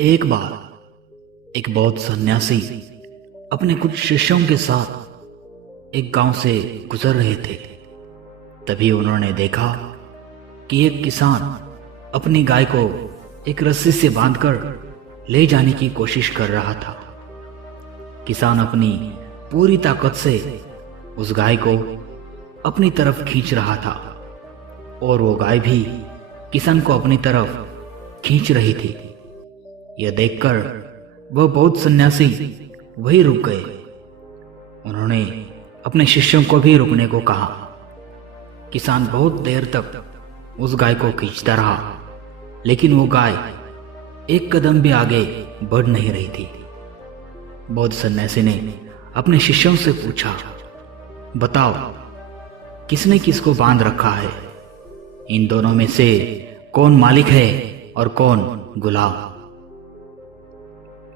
एक बार एक बौद्ध सन्यासी अपने कुछ शिष्यों के साथ एक गांव से गुजर रहे थे। तभी उन्होंने देखा कि एक किसान अपनी गाय को एक रस्सी से बांधकर ले जाने की कोशिश कर रहा था। किसान अपनी पूरी ताकत से उस गाय को अपनी तरफ खींच रहा था और वो गाय भी किसान को अपनी तरफ खींच रही थी। यह देखकर वह बौद्ध सन्यासी वहीं रुक गए। उन्होंने अपने शिष्यों को भी रुकने को कहा। किसान बहुत देर तक उस गाय को खींचता रहा, लेकिन वो गाय एक कदम भी आगे बढ़ नहीं रही थी। बौद्ध सन्यासी ने अपने शिष्यों से पूछा, बताओ किसने किसको बांध रखा है? इन दोनों में से कौन मालिक है और कौन गुलाम?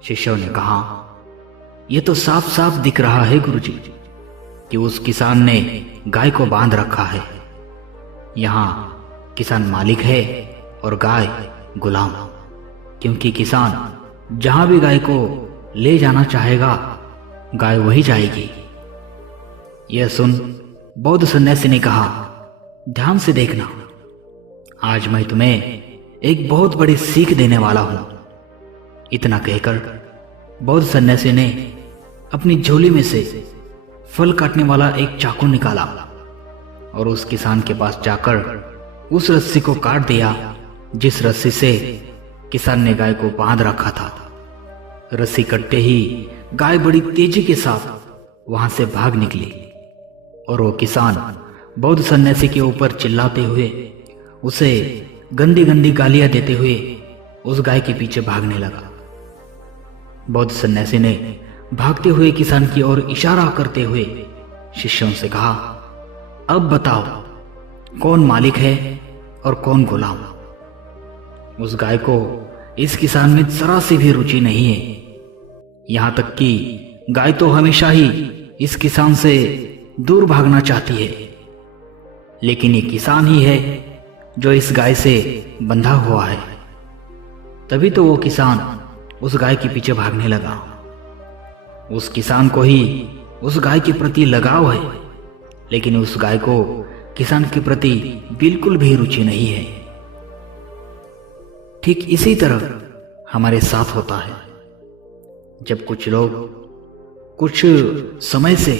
शिष्यों ने कहा, यह तो साफ साफ दिख रहा है गुरुजी कि उस किसान ने गाय को बांध रखा है। यहां किसान मालिक है और गाय गुलाम, क्योंकि किसान जहां भी गाय को ले जाना चाहेगा गाय वही जाएगी। यह सुन बौद्ध सन्यासी ने कहा, ध्यान से देखना, आज मैं तुम्हें एक बहुत बड़ी सीख देने वाला हूं। इतना कहकर बौद्ध सन्यासी ने अपनी झोली में से फल काटने वाला एक चाकू निकाला और उस किसान के पास जाकर उस रस्सी को काट दिया जिस रस्सी से किसान ने गाय को बांध रखा था। रस्सी कटते ही गाय बड़ी तेजी के साथ वहां से भाग निकली और वो किसान बौद्ध सन्यासी के ऊपर चिल्लाते हुए, उसे गंदी गंदी गालियां देते हुए उस गाय के पीछे भागने लगा। बौद्ध सन्यासी ने भागते हुए किसान की ओर इशारा करते हुए शिष्यों से कहा, अब बताओ कौन मालिक है और कौन गुलाम? उस गाय को इस किसान में जरा सी भी रुचि नहीं है। यहां तक कि गाय तो हमेशा ही इस किसान से दूर भागना चाहती है, लेकिन ये किसान ही है जो इस गाय से बंधा हुआ है। तभी तो वो किसान उस गाय के पीछे भागने लगा। उस किसान को ही उस गाय के प्रति लगाव है, लेकिन उस गाय को किसान के प्रति बिल्कुल भी रुचि नहीं है। ठीक इसी तरह हमारे साथ होता है। जब कुछ लोग कुछ समय से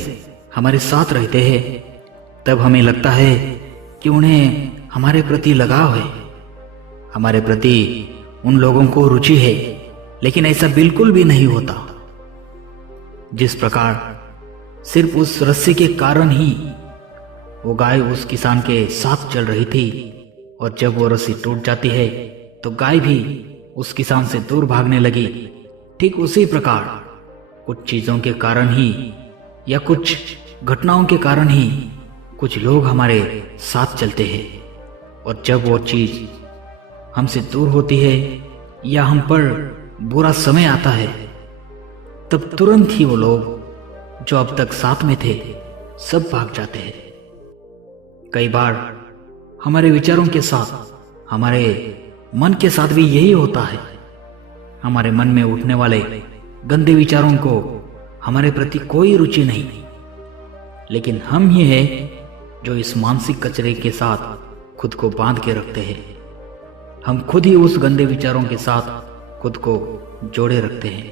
हमारे साथ रहते हैं, तब हमें लगता है कि उन्हें हमारे प्रति लगाव है, हमारे प्रति उन लोगों को रुचि है, लेकिन ऐसा बिल्कुल भी नहीं होता। जिस प्रकार सिर्फ उस रस्सी के कारण ही वो गाय उस किसान के साथ चल रही थी, और जब वो रस्सी टूट जाती है तो गाय भी उस किसान से दूर भागने लगी, ठीक उसी प्रकार कुछ चीजों के कारण ही या कुछ घटनाओं के कारण ही कुछ लोग हमारे साथ चलते हैं, और जब वो चीज हमसे दूर होती है या हम पर बुरा समय आता है, तब तुरंत ही वो लोग जो अब तक साथ में थे सब भाग जाते हैं। कई बार हमारे विचारों के साथ, हमारे मन के साथ भी यही होता है। हमारे मन में उठने वाले गंदे विचारों को हमारे प्रति कोई रुचि नहीं, लेकिन हम ही हैं जो इस मानसिक कचरे के साथ खुद को बांध के रखते हैं। हम खुद ही उस गंदे विचारों के साथ खुद को जोड़े रखते हैं।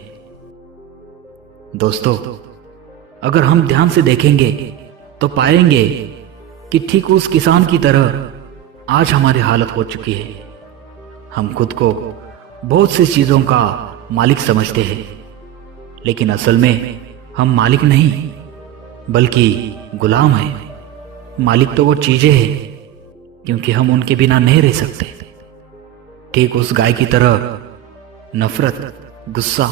दोस्तों, अगर हम ध्यान से देखेंगे तो पाएंगे कि ठीक उस किसान की तरह आज हमारी हालत हो चुकी है। हम खुद को बहुत सी चीजों का मालिक समझते हैं, लेकिन असल में हम मालिक नहीं बल्कि गुलाम हैं। मालिक तो वो चीजें हैं, क्योंकि हम उनके बिना नहीं रह सकते। ठीक उस गाय की तरह नफरत, गुस्सा,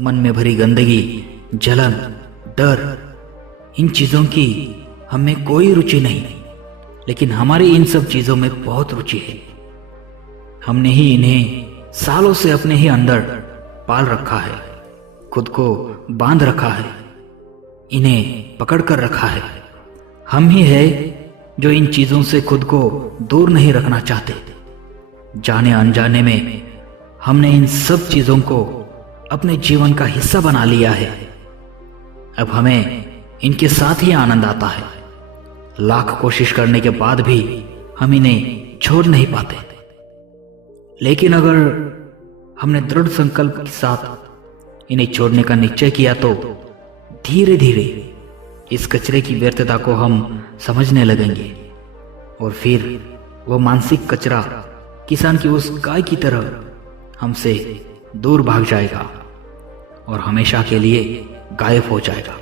मन में भरी गंदगी, जलन, डर, इन चीजों की हमें कोई रुचि नहीं, लेकिन हमारी इन सब चीजों में बहुत रुचि है। हमने ही इन्हें सालों से अपने ही अंदर पाल रखा है, खुद को बांध रखा है, इन्हें पकड़ कर रखा है। हम ही है जो इन चीजों से खुद को दूर नहीं रखना चाहते। जाने अनजाने में हमने इन सब चीजों को अपने जीवन का हिस्सा बना लिया है। अब हमें इनके साथ ही आनंद आता है। लाख कोशिश करने के बाद भी हम इन्हें छोड़ नहीं पाते। लेकिन अगर हमने दृढ़ संकल्प के साथ इन्हें छोड़ने का निश्चय किया तो धीरे धीरे इस कचरे की व्यर्थता को हम समझने लगेंगे और फिर वो मानसिक कचरा किसान की उस गाय की तरह हमसे दूर भाग जाएगा और हमेशा के लिए गायब हो जाएगा।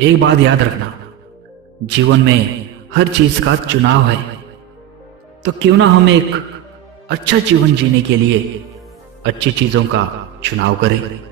एक बात याद रखना, जीवन में हर चीज का चुनाव है। तो क्यों ना हम एक अच्छा जीवन जीने के लिए अच्छी चीजों का चुनाव करें।